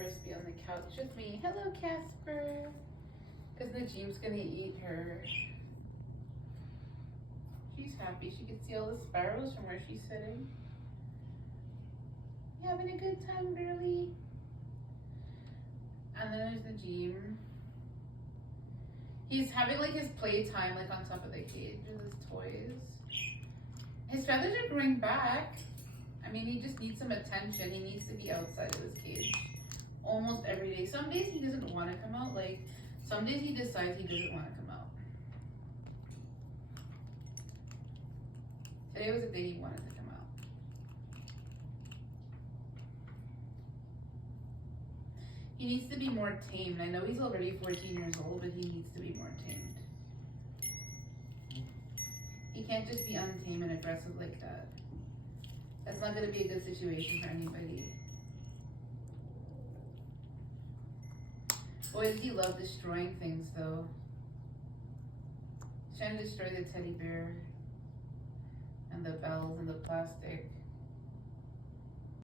Casper's be on the couch with me. Hello, Casper. Because Najeem's gonna eat her. She's happy. She can see all the sparrows from where she's sitting. You having a good time, girly? And then there's Najeem. He's having like his playtime like on top of the cage with his toys. His feathers are growing back. I mean, he just needs some attention. He needs to be outside of his cage almost every day. Some days he doesn't want to come out. Like, some days he decides he doesn't want to come out. Today was the day he wanted to come out. He needs to be more tamed. I know he's already 14 years old, but he needs to be more tamed. He can't just be untamed and aggressive like that. That's not going to be a good situation for anybody. Boy, does he love destroying things, though. He's trying to destroy the teddy bear and the bells and the plastic.